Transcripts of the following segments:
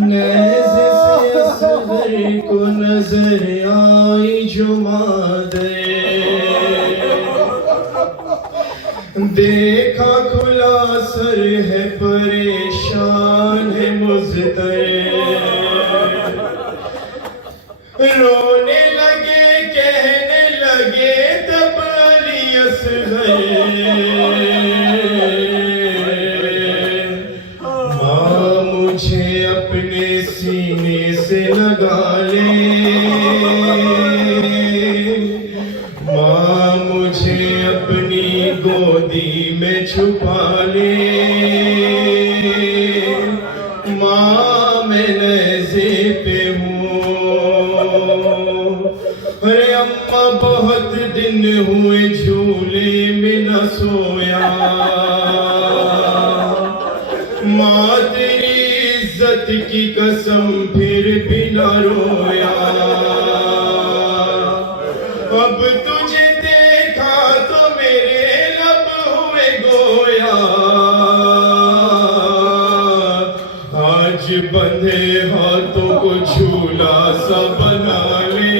नेज़े से असग़र को नजर आई जुमा दे, देखा खुला सर है परेशान है मुज़तर, रोने लगे कहने लगे तब अली असग़र, माँ मुझे अपने सीने से लगा ले, माँ मुझे अपनी गोदी में छुपा ले, माँ मैं नेज़े पे हूँ। अरे अम्मा बहुत दिन हुए झूले में न सोया, माँ तेरी इज्जत की कसम फिर भी न रोया, अब तुझे देखा तो मेरे लब हुए गोया, आज बंधे हाथों को झूला सा बना ले,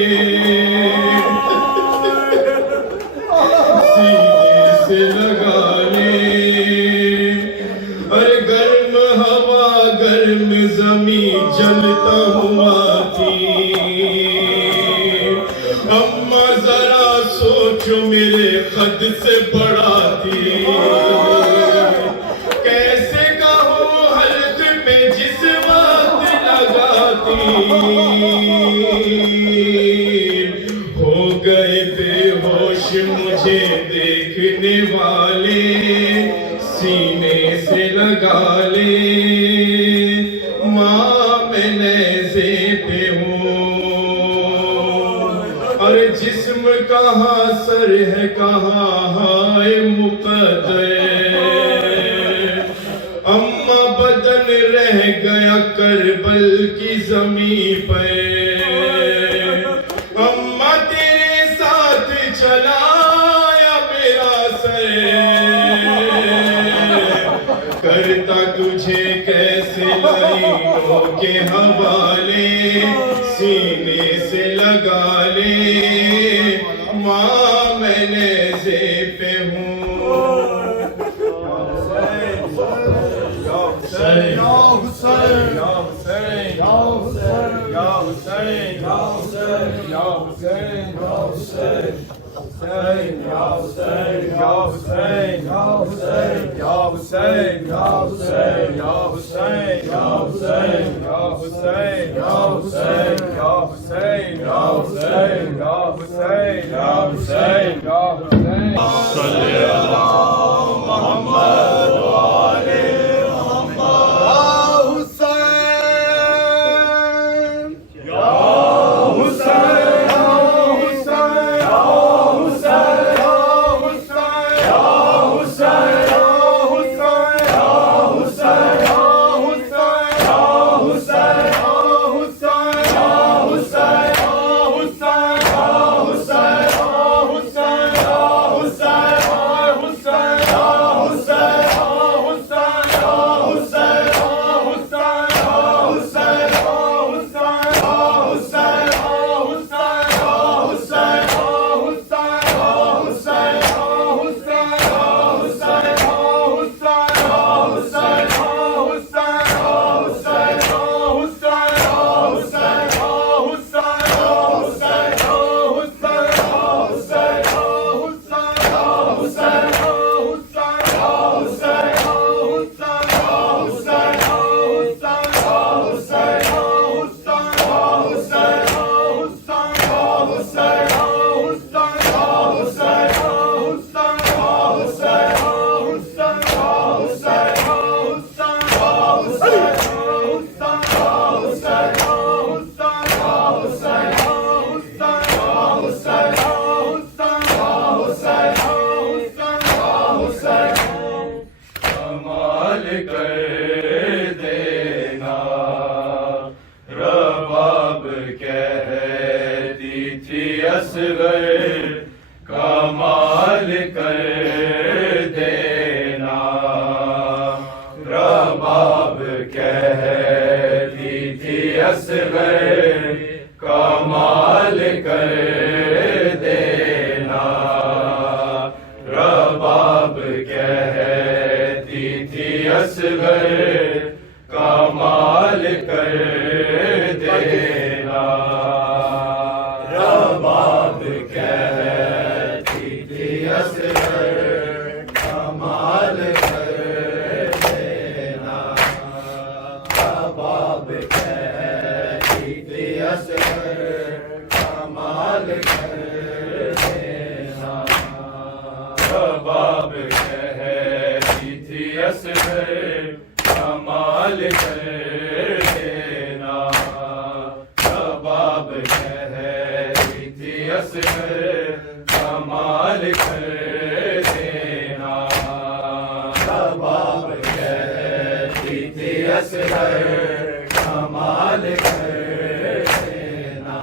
सीने से लगा ले, अरे गर्म हवा गर्म ज़मीन जलता हुआ थी, अम्मा जरा सोचो मेरे कद से बड़ा थी, कैसे कहूँ हल्क में जिस वक्त लगाती, हो गए बेहोश मुझे देखने वाले, सीने से लगा ले, माँ मैं नेज़े पे हूँ। और जिस्म कहाँ सर है कहाँ हाय मुक़द्दर, अम्मा बदन रह गया करबल की ज़मीं पर, अम्मा तेरे साथ चलाया मेरा सर, करता तुझे कैसे लाइनों के हवाले, सीने से लगा ले, माँ मैं नेज़े पे हूँ। असगर कमाल कर देना। बाब कहती थी असगर कमाल कर देना, बाब कहती थी असगर कमाल कर देना, बाब कहती थी असगर कमाल कर देना, बाब कहती थी असगर कमाल कर देना, बाब कहती थी असगर कमाल कर देना,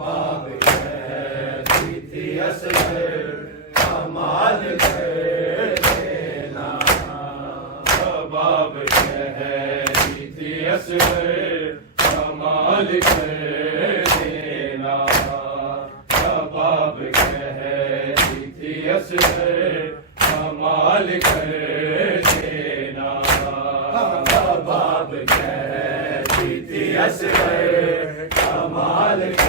बाब कहती थी असगर कमाल कर देना, बाब कहती थी असगर कमाल कर देना, बाब कहती थी असगर कमाल कर देना, बाब कहती थी असगर कमाल कर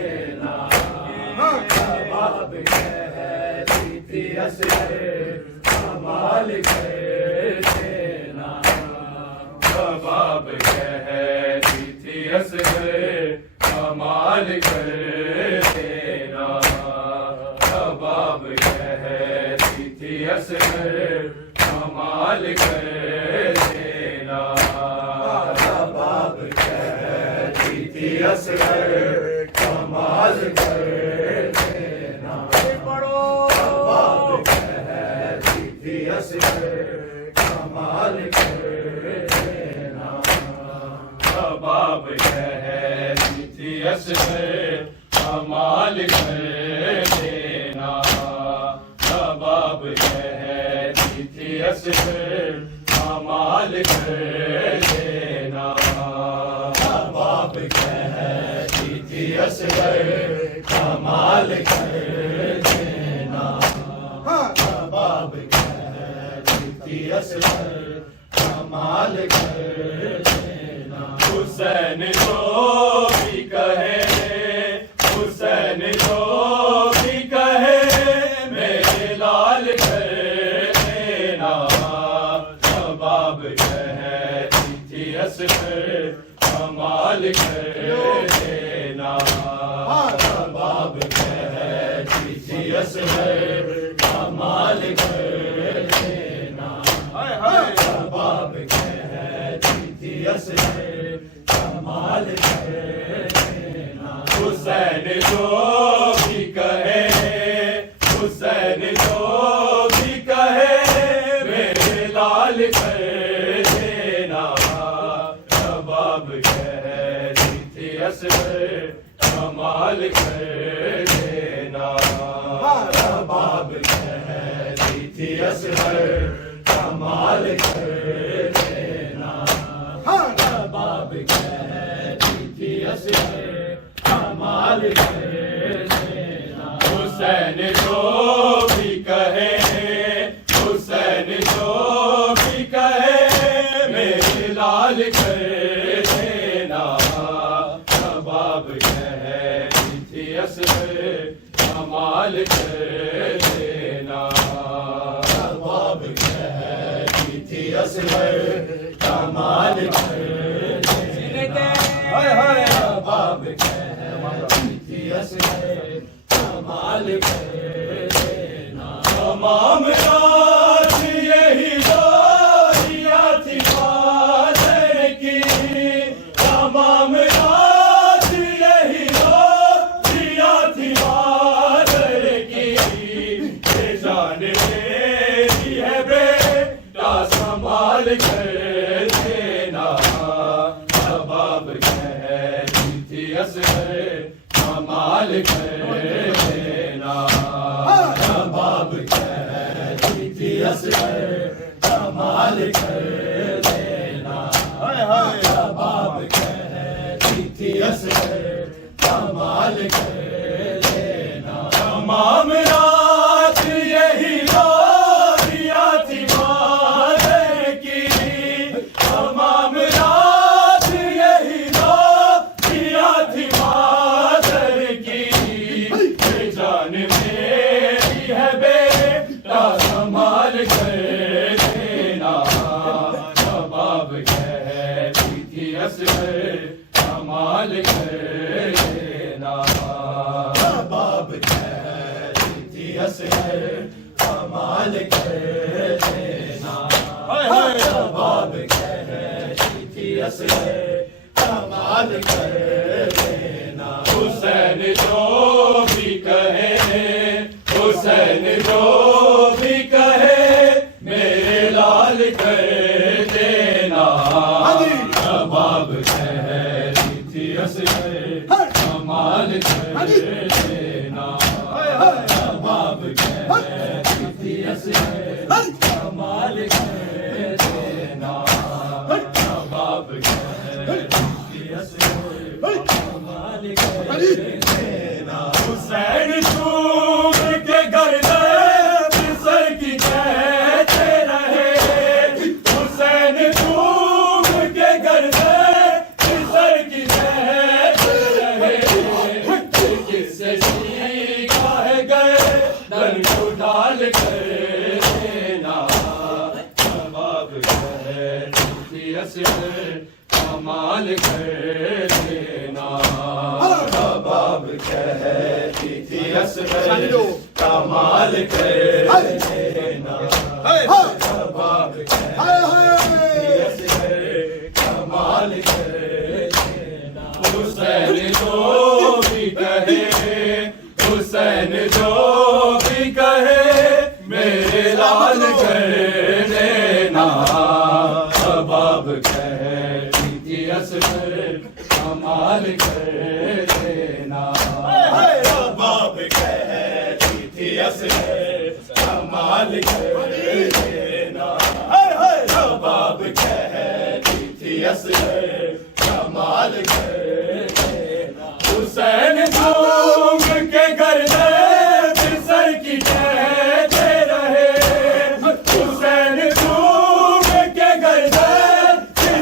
देना, बाब कहती थी असगर कमाल कर देना, बाब कहती थी असगर कमाल कर देना, बाब कहती थी असगर कमाल कर देना, बाब कहती थी असगर कमाल कर देना, बाब कहती थी असगर कमाल कर देना, बाब कहती थी असगर कमाल कर देना, बाब कहती थी असगर कमाल कर देना, बाब कहती थी असगर कमाल कर देना, बाब कहती थी असगर कमाल कर देना, हुसैन जो भी कहे, हुसैन जो भी कहे मेरे लाल कर देना, बाब कहती थी असगर कमाल कर देना, बाब कहती थी असगर कमाल कर देना, बाब कहती थी असगर कमाल कर देना, हुसैन जो भी कहे, हुसैन जो भी कहे मेरे लाल कर देना, बाब कहती थी असगर कमाल कर देना, बाब कहती थी असगर कमाल कर देना, बाब कहती थी असगर कमाल कर देना, हुसैन जो भी कहे, हुसैन जो भी कहे मेरे लाल कर देना, बाब कहती थी असगर कमाल कर देना, बाब कहती थी असगर कमाल कर देना, बाब कहती थी असगर कमाल कर देना, तमाम रात यही दोरिया थी फादर की, तमाम रात यही दोरिया थी फादर की, ये जान मेरी है बेटा संभाल कर देना, बाब कहती थी असगर कमाल कर देना, बाब कहती थी असगर कमाल कर देना, बाब कहती थी असगर कमाल कर देना, तमाम रात यही रोरिया थी फादर की, तमाम रात यही रोरिया थी फादर असगर कमाल कर देना। हुसैन जो भी कहे, हुसैन जो भी कहे, मेरे लाल कर देना। नवाब कहती थी असगर कमाल कर देना। नवाब कहती थी असगर कमाल कर देना। नवाब कहती थी असगर कमाल कर देना। हुसैन चूम के गर्दन सर की कहते रहे, हुसैन चूम के गर्दन सर की कहते रहे। किससे सीखा है गर्दन को ढाल कर देना। नवाब कहती असगर कमाल कर देना। नवाब कहती थी असगर कमाल कर देना। नवाब कहती असगर कमाल कर देना। हुसैन जो भी कहे, हुसैन जो भी कहे, मेरे लाल कर देना। नवाब कहती थी असगर कमाल कर देना। नवाब कहती थी असगर कमाल कर देना। नवाब कहती थी असगर कमाल कर देना। हुसैन चूम के गर्दन सर की कहते रहे, हुसैन चूम के गर्दन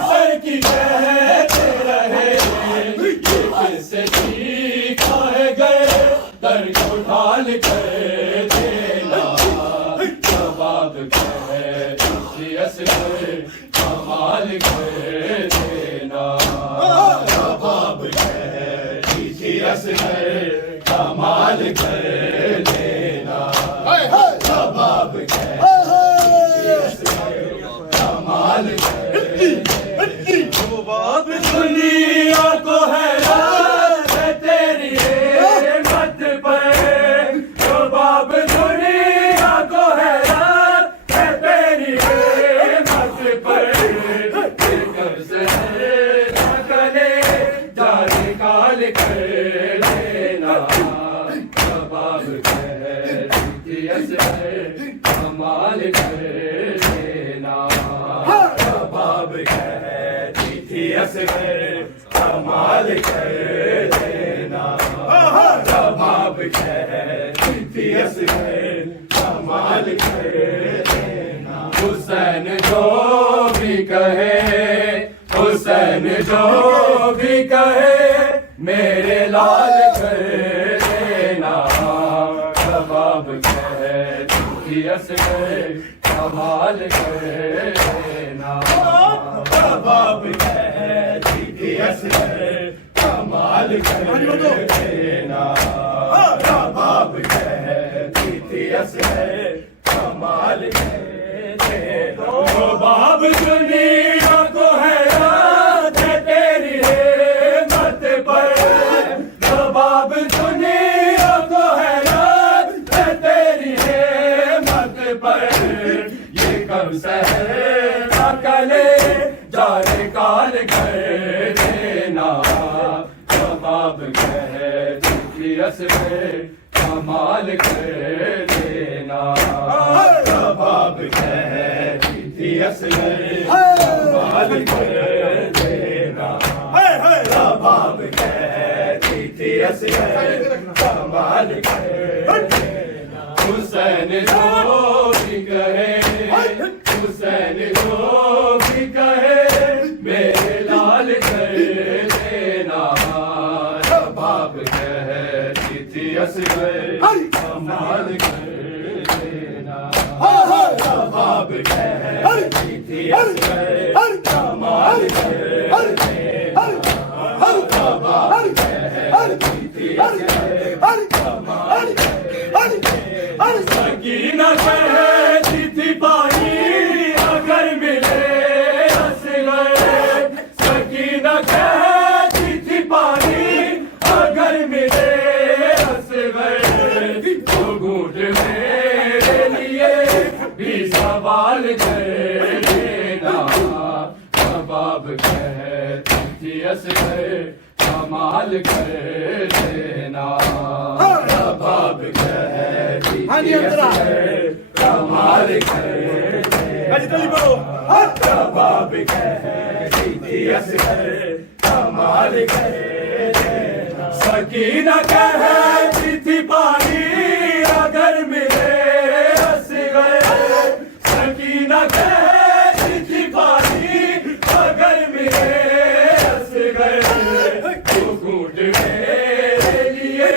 सर की कहते रहे। किससे सीखा है गर्दन को ढाल कर देना। नवाब कहती थी असगर कमाल कर देना। नवाब कहती थी असगर कमाल कर देना। नवाब कहती असगर कमाल कर देना। बाब दुनिया को हैरान है तेरी हिम्मत पर, जो बाब दुनिया को हैरान है तेरी हिम्मत पर। कब से नकले जाने काल कर देना। बाब कहती थी असगर कमाल कर देना। नवाब कहती थी असगर कमाल कर देना। नवाब कहती थी असगर कमाल कर देना। हुसैन जो भी कहे, हुसैन जो भी कहे, मेरे लाल कर देना। नवाब कहती थी असगर कमाल कर देना। नवाब कहती थी असगर कमाल कर देना। नवाब कहती थी असगर कमाल कर देना। बाब दुनिया को हैरान है तेरी हिम्मत पर, बाब दुनिया को हैरान है तेरी हिम्मत पर। ये कब सहर कले जाने काल कर देना। बाब कहती थी असगर कमाल कर देना। नवाब कहती थी असगर कमाल कर देना। नवाब कहती थी असगर कमाल कर देना। हुसैन जो भी कहे, हुसैन जो भी कहे, मेरे लाल कर देना। नवाब कहती थी असगर कमाल कर देना। नवाब कहती थी असगर कमाल कर देना। नवाब कहती थी असगर कमाल कर देना। सकीना कहती थी पानी अगर मिले असगर, असगर कमाल कर देना रबाब कहती थी असगर कमाल कर देना रबाब कहती थी असगर कमाल कर देना सकीना कहती थी पानी अगर मिले असगर सकीना कहती थी पानी अगर मिले असगर तू घूंट मेरे लिए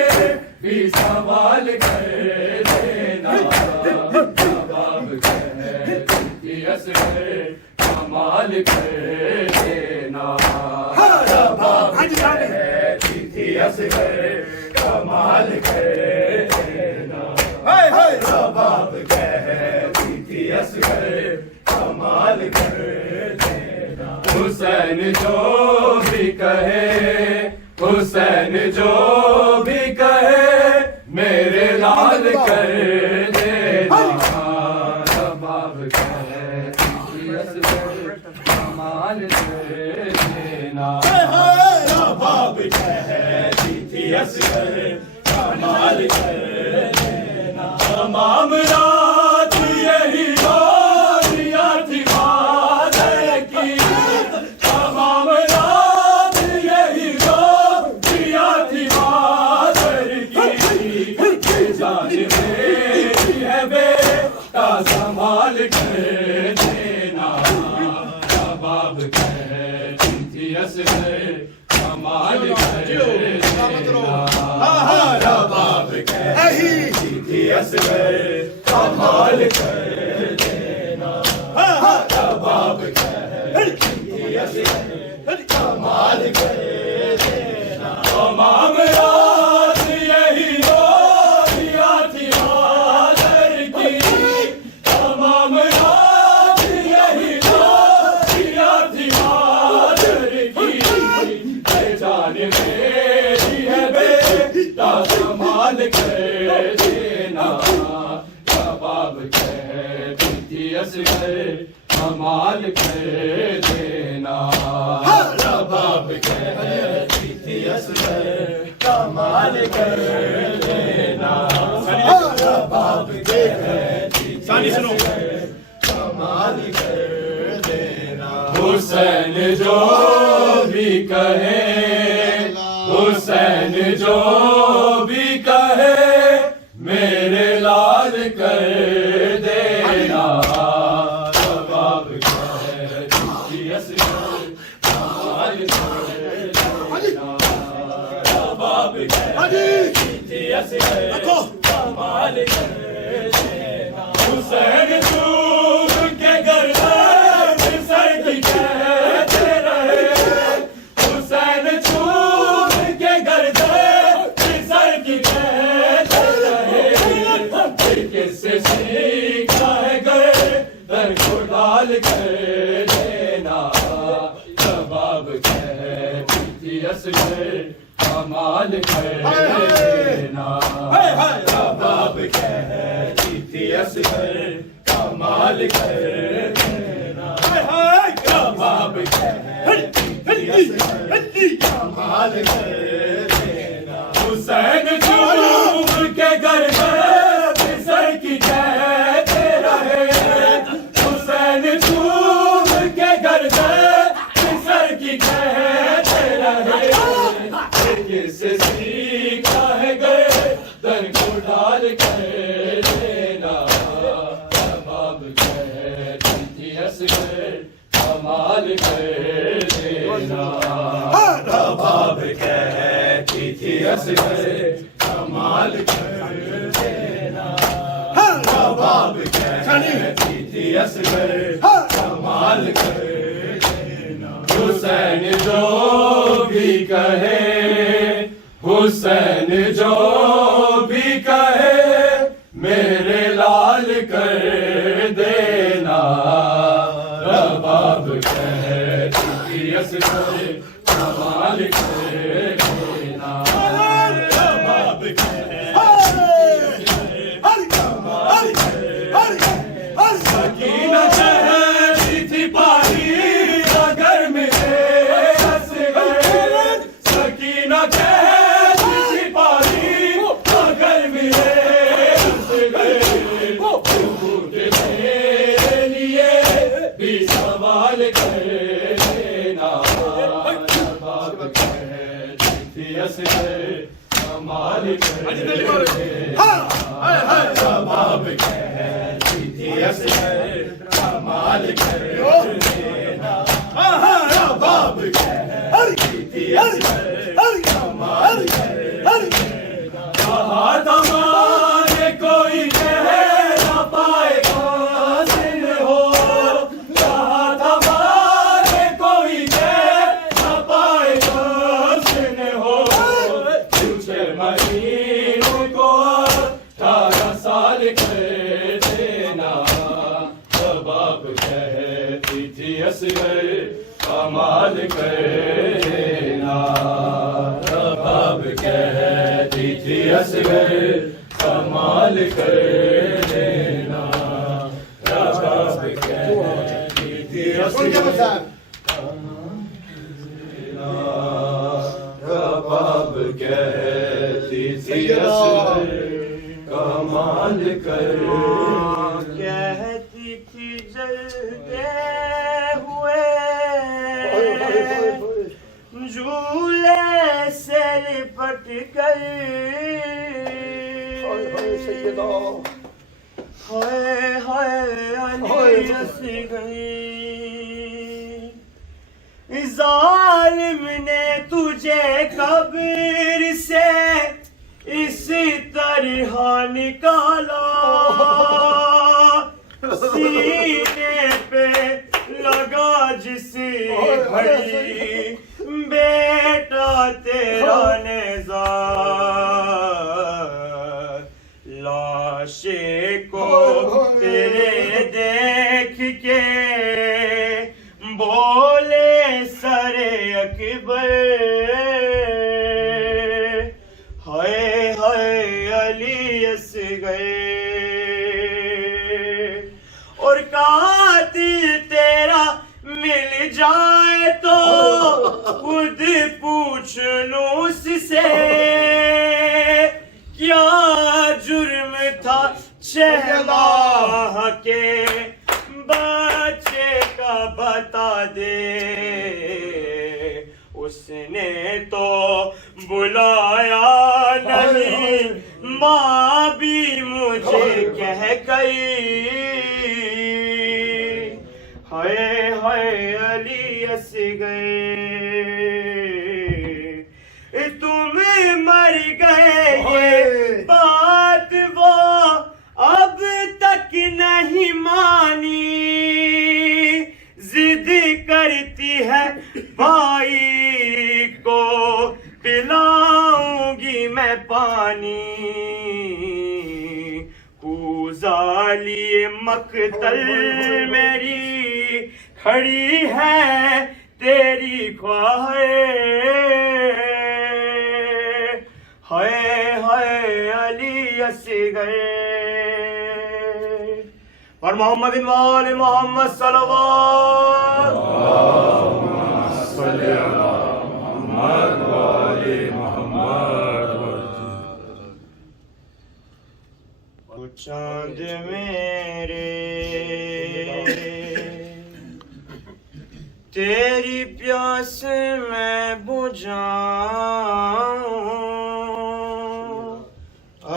भी सवाल कर देना रबाब कहती थी असगर कमाल कर देना रबाब कहती थी असगर कमाल कर देना रबाब कहती थी असगर कमाल कर देना हुसैन जो भी कहे हुसैन जो भी कहे मेरे लाल कर देना रबाब कहती थी असगर कमाल कर देना रबाब कहती थी असगर कमाल कर देना तमाम रात यही रोरिया थी बादल की तमाम रात यही रोरिया थी बादल की जान मेरी है बेटा संभाल कर देना रबाब कहती थी असगर कमाल कर देना रबाब कहती थी असगर कमाल कर देना रबाब कहती थी असगर कमाल कर देना तमाम रात यही रोरिया थी बादल की तमाम रात यही रोरिया थी बादल की जान मेरी है बेटा संभाल कर देना रबाब कहती थी असगर कमाल कर देना रबाब कहती थी असगर कमाल कर देना रबाब कहती थी असगर कमाल कर देना हुसैन जो भी कहे हुसैन जो भी कहे मेरे लाल कर देना रबाब कहती थी असगर कमाल कर देना रबाब कहती थी असगर कमाल कर देना हुसैन चूक के गर्दन सर की कहते रहे हुसैन चूक के गर्दन सर की कहते रहे किससे सीखा है गर्दन को डाल कर देना रबाब कहती थी असगर कमाल कर देना रबाब कहती थी असगर कमाल कर देना रबाब कहती थी असगर कमाल कर देना हुसैन चूक के गर्दन सर की कहते रहे हुसैन चूक के गर्दन सर की कहते रहे किससे सीखा है गर्दन को डाल कर देना रबाब कहती थी असगर कमाल कर देना रबाब कहती थी असगर कमाल कर देना रबाब कहती थी असगर कमाल कर देना हुसैन जो भी कहे हुसैन जो भी कहे मेरे लाल कर देना रबाब कहती थी असगर कमाल कर देना रबाब सकीना कहती थी पानी अगर मिले असगर कमाल कर देना। रबाब कहती थी असगर कमाल कर देना। रबाब कहती थी असगर कमाल कर देना। कहा तमारे कोई कह ना पाएगा दिन हो। कहा तमारे कोई कह ना पाएगा दिन हो। तुझे महीनों को 18 साल कर देना। रबाब कहती थी असगर कमाल कर देना। रबाब कहती थी असगर कमाल कर देना। रबाब कहती थी असगर रबाब कहती थी असगर कमाल कर। कहती थी जलते हुए झूले से लिपट कर। हाय हाय अली हंस गई। जालिम ने तुझे कब्र से इस तरह निकाला। सीने पे लगा जिस घड़ी बेटा तेरा नेज़ा। लाशे को तेरे देख के बोले सरे अकबर। हाय हाय अली हंस गए। और कातिल तेरा मिल जाए तो खुद पूछ लो उससे क्या जुर्म था 6 माह के बच्चे का बता दे। उसने तो बुलाया नहीं माँ भी मुझे कह गई। हाय हाय अली हंस गए। तुम मर गए ये बात वो अब तक नहीं मानी। जिद करती है भाई को पिलाऊंगी मैं पानी। कुजाली मकतल मेरी खड़ी है तेरी ख्वाहिश। हाय हाय अली हंस गए। और मोहम्मद वाले मोहम्मद सल्लल्लाहु चांद मेरे तेरी प्यास मैं बुझाऊं।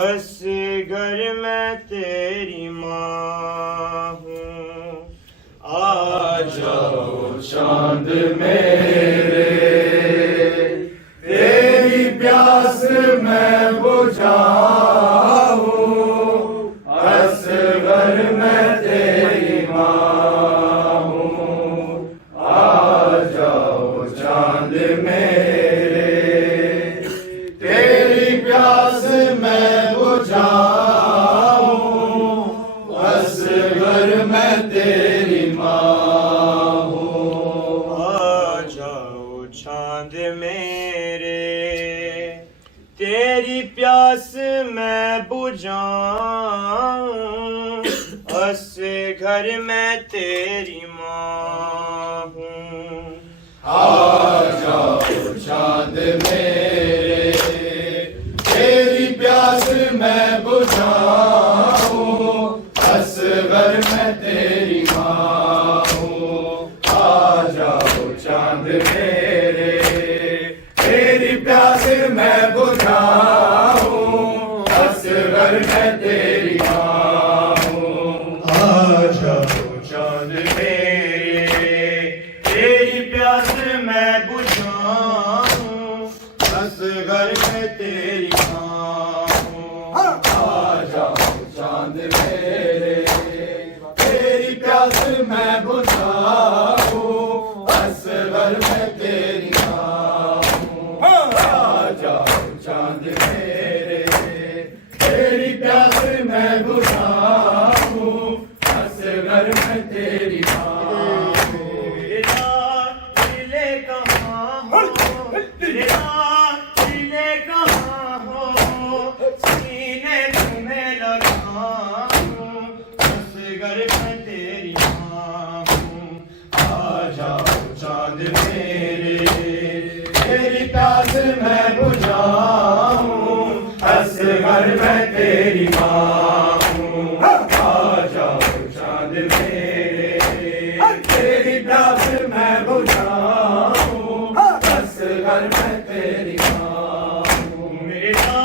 असगर मैं तेरी माँ हूँ। आ जाओ चांद मेरे तेरी प्यास मैं बुझाऊं। असगर मैं तेरी माँ हूँ। आ जाओ चांद मेरे तेरी प्यास मैं बुझाऊं। असगर मैं तेरी माँ हूँ। आ जाओ चांद मेरे तेरी प्यास मैं बुझाऊं। असगर मैं तेरी माँ हूँ। आ जाओ चांद मेरे तेरी प्यास मैं बुझाऊं। असगर मैं तेरी माँ हूँ। आ जाओ चांद मेरे तेरी प्यास मैं बुझाऊं। प्यास मैं बुझाऊं असगर मैं तेरी माँ तेरा दिले कहाँ हो, तेरा दिले कहाँ हो, सीने तुम्हें लगाऊं असगर मैं तेरी माँ हूँ। आ जाओ चांद मेरे तेरी प्यास मैं बुझाऊं असगर मैं तेरी माँ हूँ। आ जाओ चांद मेरे तेरी प्यास मैं बुझाऊं असगर मैं तेरी माँ हूँ। मेरा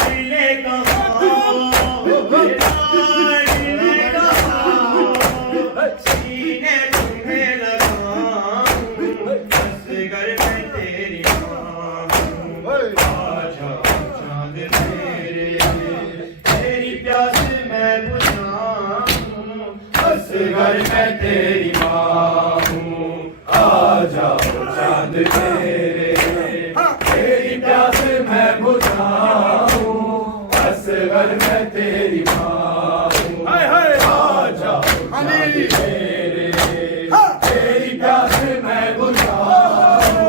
दिले कहाँ हो, मेरा दिले कहाँ हो, सीने तुम्हें लगाऊं असगर मैं तेरी माँ हूँ। आ जाओ चांद मेरे तेरी प्यास मैं बुझाऊं असगर मैं तेरी माँ हूँ। आ जाओ चांद मेरे तेरी प्यास मैं बुझाऊं असगर मैं तेरी माँ हूँ। आ जाओ चांद मेरे तेरी प्यास मैं बुझाऊं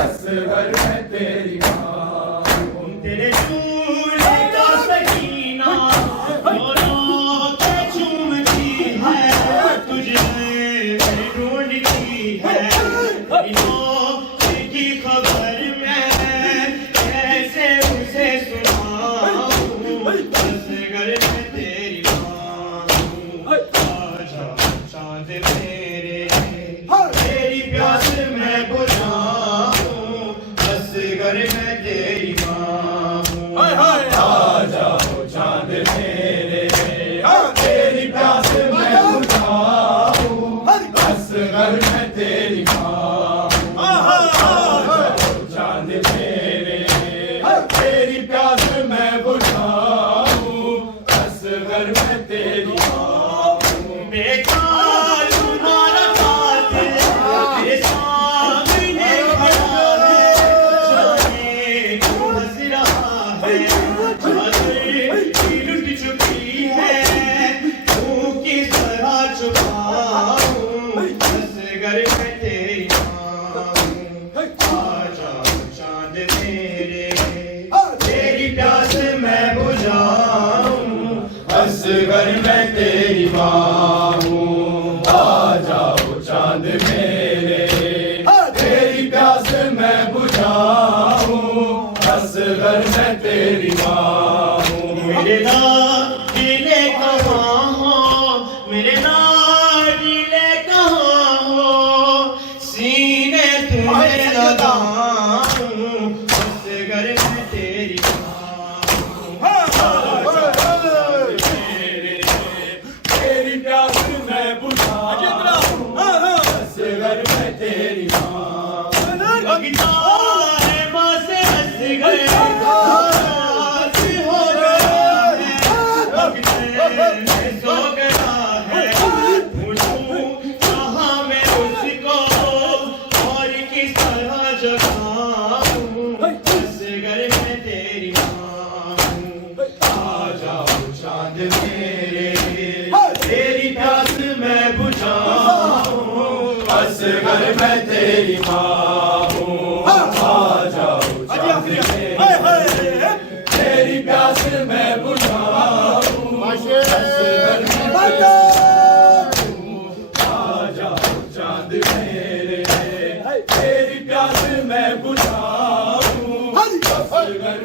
असगर मैं तेरी माँ हूँ। तेरे झूले का सकीना दोनों पे चूमती है, तुझे ढूंढती है, की खबर मैं कैसे उसे सुनाऊं असगर मैं तेरी माँ हूँ। आ जाओ चांद मेरे तेरी प्यास मैं बुझाऊं असगर मैं तेरी माँ हूँ। आ जाओ चांद मेरे तेरी प्यास मैं बुझाऊं असगर मैं तेरी माँ हूँ। आ जाओ चांद मेरे तेरी प्यास मैं बुझाऊं असगर मैं तेरी माँ हूँ। बेकार तुम्हारा कातिल मेरे सामने खड़ा है, जाने क्यों हंस रहा है, चादर की लुट चुकी है, तू किस तरह छुपाऊं असगर मैं तेरी माँ हूँ। आ जाओ चांद मेरे तेरी प्यास मैं बुझाऊं असगर मैं तेरी माँ हूँ। आ जाओ चांद मेरे तेरी प्यास मैं बुझाऊं असगर मैं तेरी माँ हूँ। मेरे दिले कहाँ हो, मेरे दिले कहाँ हो, सीने तुम्हें लगाऊं असगर मैं तेरी माँ हूँ। तेरी प्यास मैं बुझाऊं असगर मैं तेरी माँ हूँ। गिटार माँ से हंस गए, नाराज हो गया है, वक्त में सो गया है, पूछूं कहाँ मैं उसको और किस तरह जगाऊं असगर मैं तेरी माँ हूँ। आ जाओ चांद मेरे तेरी प्यास मैं बुझाऊं असगर मैं तेरी माँ हूँ। आ जाओ चांद मेरे तेरी प्यास मैं बुझाऊं असगर मैं तेरी माँ हूँ। आ जाओ चांद मेरे तेरी प्यास मैं बुझाऊं असगर